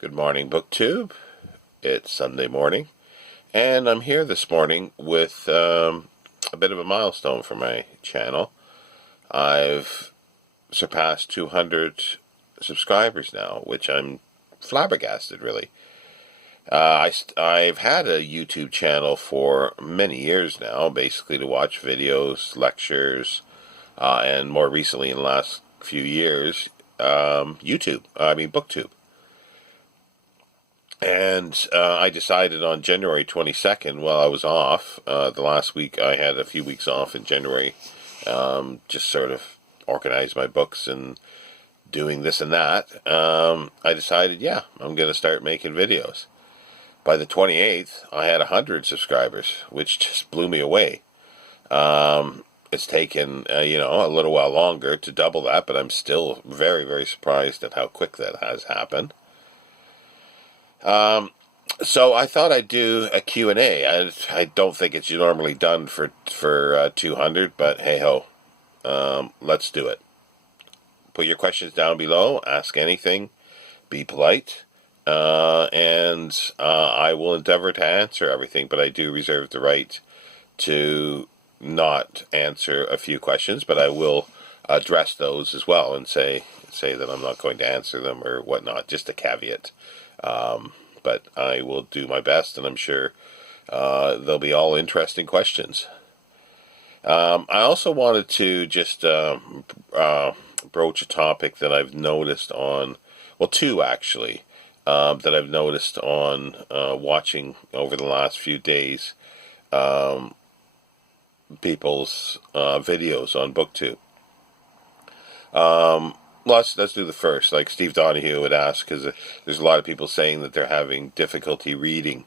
Good morning, BookTube. It's Sunday morning, and I'm here this morning with a bit of a milestone for my channel. I've surpassed 200 subscribers now, which I'm flabbergasted, really. I've had a YouTube channel for many years now, basically to watch videos, lectures, and more recently in the last few years, BookTube. And I decided on January 22nd, while I was off, the last week I had a few weeks off in January, just sort of organized my books and doing this and that. I decided, yeah, I'm going to start making videos. By the 28th, I had 100 subscribers, which just blew me away. It's taken, a little while longer to double that, but I'm still very, very surprised at how quick that has happened. So I thought I'd do a Q&A. I don't think it's normally done for 200, but hey ho, let's do it. Put your questions down below. Ask anything. Be polite, and I will endeavor to answer everything. But I do reserve the right to not answer a few questions, but I will address those as well and say that I'm not going to answer them or whatnot. Just a caveat. But I will do my best, and I'm sure they'll be all interesting questions. I also wanted to just broach a topic that I've noticed on, well, two actually, that I've noticed on watching over the last few days people's videos on BookTube. Let's do the first. Like Steve Donahue would ask, because there's a lot of people saying that they're having difficulty reading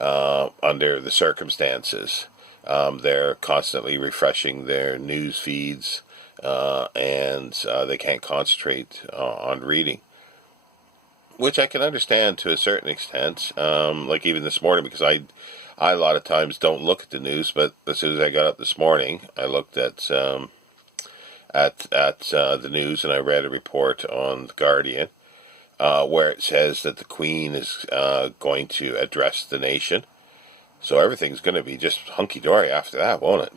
under the circumstances. They're constantly refreshing their news feeds, and they can't concentrate on reading, which I can understand to a certain extent. Like even this morning, because I a lot of times don't look at the news, but as soon as I got up this morning, I looked at the news, and I read a report on The Guardian where it says that the Queen is going to address the nation. So everything's going to be just hunky-dory after that, won't it?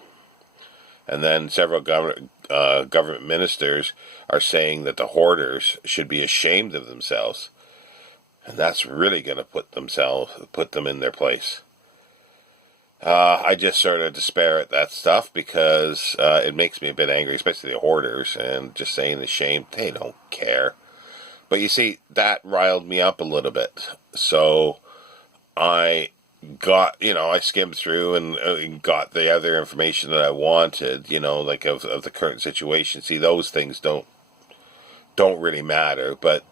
And then several government ministers are saying that the hoarders should be ashamed of themselves. And that's really going to put them in their place. I just sort of despair at that stuff because it makes me a bit angry, especially the hoarders, and just saying the shame, they don't care. But you see, that riled me up a little bit. So I I skimmed through and got the other information that I wanted, like of the current situation. See, those things don't really matter, but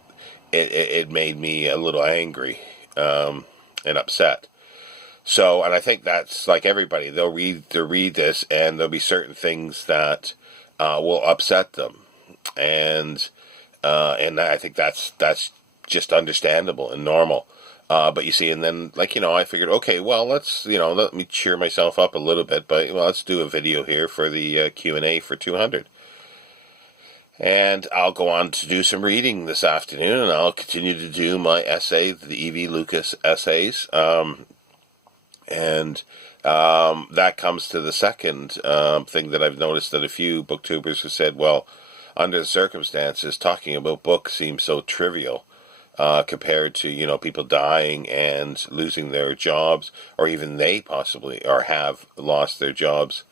it made me a little angry and upset. So, and I think that's like everybody. They'll read this, and there'll be certain things that will upset them, and I think that's just understandable and normal. But you see, and then I figured, okay, well, let me cheer myself up a little bit. But let's do a video here for the Q&A for 200. And I'll go on to do some reading this afternoon, and I'll continue to do my essay, the E.V. Lucas essays. And that comes to the second thing that I've noticed, that a few booktubers have said, well, under the circumstances, talking about books seems so trivial compared to, people dying and losing their jobs, or even they possibly or have lost their jobs,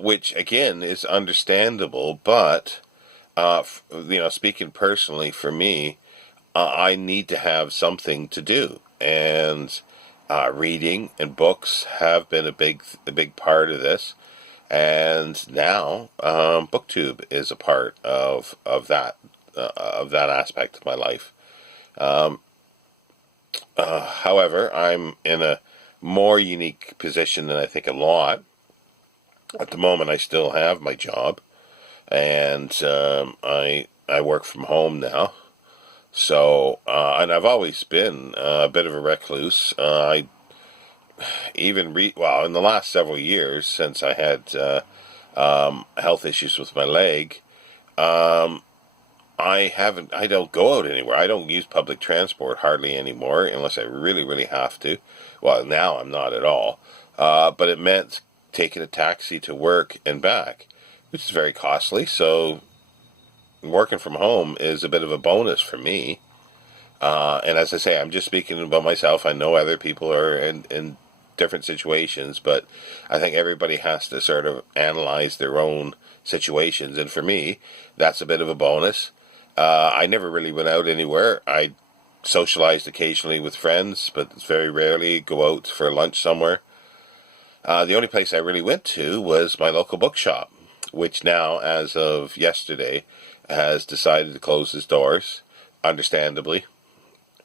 which, again, is understandable. But, speaking personally for me, I need to have something to do. And reading and books have been a big part of this, and now BookTube is a part of that aspect of my life. However, I'm in a more unique position than I think a lot. At the moment, I still have my job, and I work from home now. So, and I've always been a bit of a recluse. I even in the last several years, since I had health issues with my leg, I don't go out anywhere. I don't use public transport hardly anymore unless I really, really have to. Well, now I'm not at all. But it meant taking a taxi to work and back, which is very costly. So working from home is a bit of a bonus for me. And as I say, I'm just speaking about myself. I know other people are in different situations, but I think everybody has to sort of analyze their own situations. And for me, that's a bit of a bonus. I never really went out anywhere. I socialized occasionally with friends, but very rarely go out for lunch somewhere. The only place I really went to was my local bookshop, which now, as of yesterday, has decided to close its doors, understandably.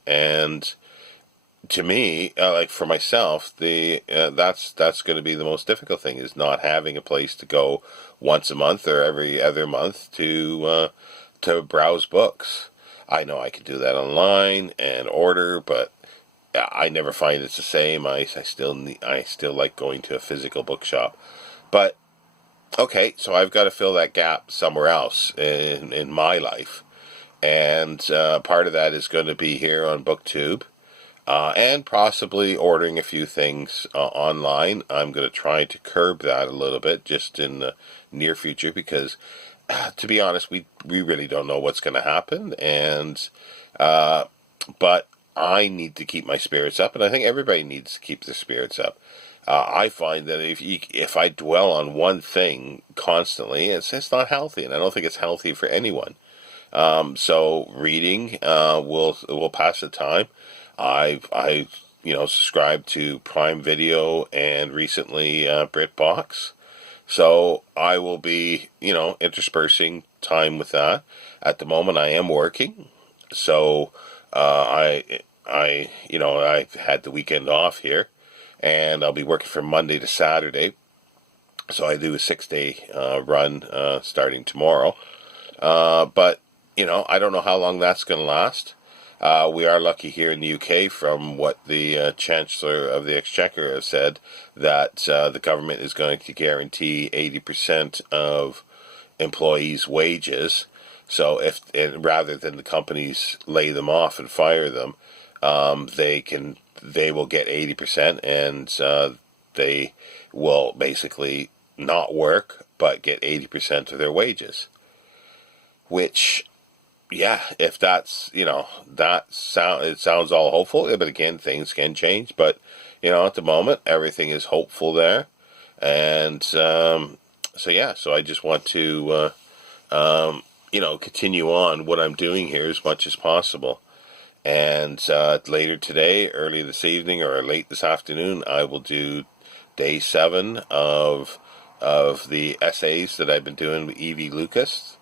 And to me, like for myself, that's going to be the most difficult thing, is not having a place to go once a month or every other month to browse books. I know I could do that online and order, but I never find it's the same. I still like going to a physical bookshop. But okay, so I've got to fill that gap somewhere else in my life. And part of that is going to be here on BookTube, and possibly ordering a few things online. I'm going to try to curb that a little bit just in the near future, because to be honest, we really don't know what's going to happen. And but I need to keep my spirits up, and I think everybody needs to keep their spirits up. I find that if I dwell on one thing constantly, it's not healthy, and I don't think it's healthy for anyone. So reading will pass the time. I subscribed to Prime Video and recently BritBox, so I will be interspersing time with that. At the moment, I am working, so I've had the weekend off here, and I'll be working from Monday to Saturday. So I do a 6-day run starting tomorrow. But I don't know how long that's going to last. We are lucky here in the UK, from what the Chancellor of the Exchequer has said, that the government is going to guarantee 80% of employees' wages. So rather than the companies lay them off and fire them, they will get 80%, and they will basically not work but get 80% of their wages. Which, yeah, if that's it sounds all hopeful, but again, things can change. But at the moment, everything is hopeful there, and so I just want to continue on what I'm doing here as much as possible. And later today, early this evening, or late this afternoon, I will do day 7 of the essays that I've been doing with Evie Lucas,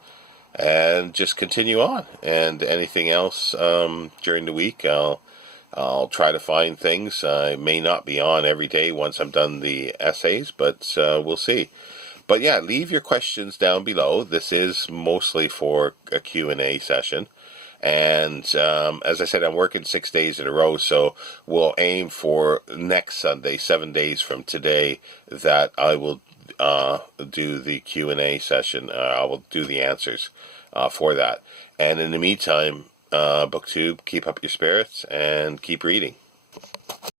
and just continue on. And anything else during the week, I'll try to find things. I may not be on every day once I'm done the essays, but we'll see. But yeah, leave your questions down below. This is mostly for a Q&A session. And as I said, I'm working 6 days in a row, so we'll aim for next Sunday, 7 days from today, that I will do the Q&A session. I will do the answers for that. And in the meantime, BookTube, keep up your spirits and keep reading.